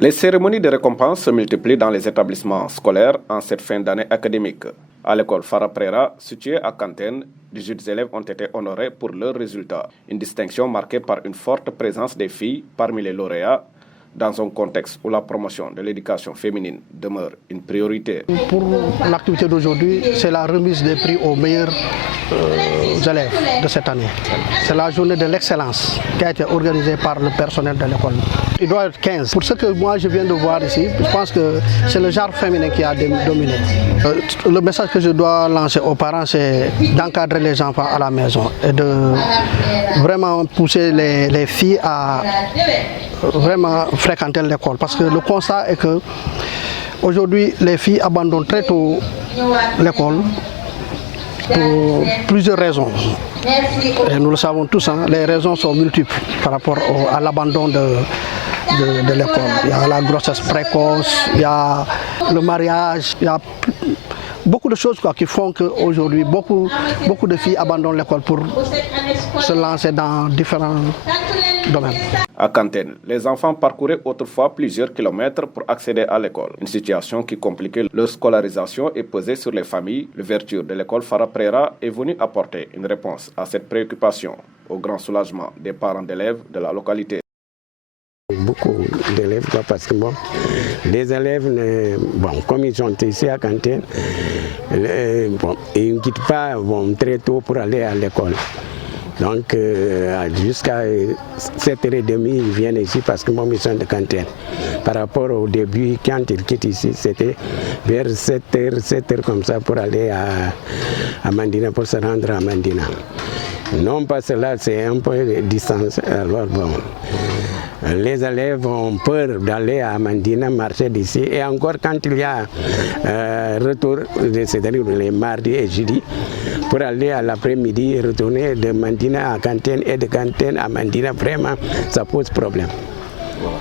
Les cérémonies de récompense se multiplient dans les établissements scolaires en cette fin d'année académique. À l'école Fara Prera, située à Kantène, 18 élèves ont été honorés pour leurs résultats. Une distinction marquée par une forte présence des filles parmi les lauréats, dans un contexte où la promotion de l'éducation féminine demeure une priorité. Pour l'activité d'aujourd'hui, c'est la remise des prix aux meilleurs élèves de cette année. C'est la journée de l'excellence qui a été organisée par le personnel de l'école. Il doit être 15. Pour ce que moi je viens de voir ici, je pense que c'est le genre féminin qui a dominé. Le message que je dois lancer aux parents, c'est d'encadrer les enfants à la maison et de vraiment pousser les filles à vraiment fréquenter l'école. Parce que le constat est que aujourd'hui, les filles abandonnent très tôt l'école pour plusieurs raisons. Et nous le savons tous, les raisons sont multiples par rapport à l'abandon de l'école. Il y a la grossesse précoce, il y a le mariage, il y a beaucoup de choses qui font qu'aujourd'hui, beaucoup de filles abandonnent l'école pour se lancer dans différents domaines. À Kantène, les enfants parcouraient autrefois plusieurs kilomètres pour accéder à l'école. Une situation qui compliquait leur scolarisation et pesait sur les familles. L'ouverture de l'école Fara Prera est venue apporter une réponse à cette préoccupation, au grand soulagement des parents d'élèves de la localité. Beaucoup d'élèves, parce que les élèves, comme ils sont ici à Kantène, ils ne quittent pas très tôt pour aller à l'école. Donc jusqu'à 7h30, ils viennent ici parce que ils sont de Kantène. Par rapport au début, quand ils quittent ici, c'était vers 7h comme ça pour aller à Mandina, pour se rendre à Mandina. Non pas cela, c'est un peu de distance. Alors les élèves ont peur d'aller à Mandina, marcher d'ici. Et encore quand il y a retour, c'est-à-dire les mardis et jeudis, pour aller à l'après-midi et retourner de Mandina à Kantène et de Kantène à Mandina, vraiment, ça pose problème.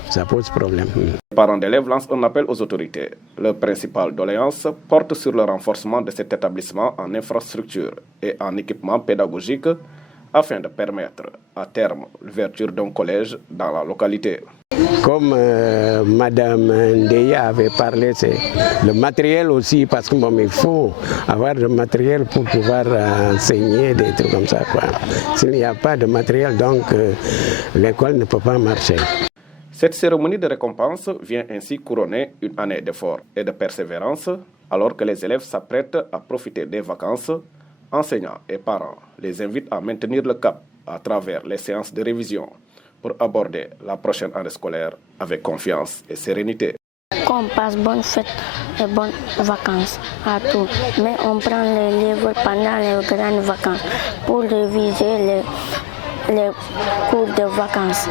Ça pose problème. Les parents d'élèves lancent un appel aux autorités. Leur principale doléance porte sur le renforcement de cet établissement en infrastructure et en équipement pédagogique afin de permettre à terme l'ouverture d'un collège dans la localité. Comme Madame Ndeya avait parlé, c'est le matériel aussi, parce qu'il faut avoir le matériel pour pouvoir enseigner des trucs comme ça. S'il n'y a pas de matériel, donc l'école ne peut pas marcher. Cette cérémonie de récompense vient ainsi couronner une année d'efforts et de persévérance, alors que les élèves s'apprêtent à profiter des vacances. Enseignants et parents les invitent à maintenir le cap à travers les séances de révision pour aborder la prochaine année scolaire avec confiance et sérénité. Qu'on passe bonnes fêtes et bonnes vacances à tous, mais on prend les livres pendant les grandes vacances pour réviser les cours de vacances.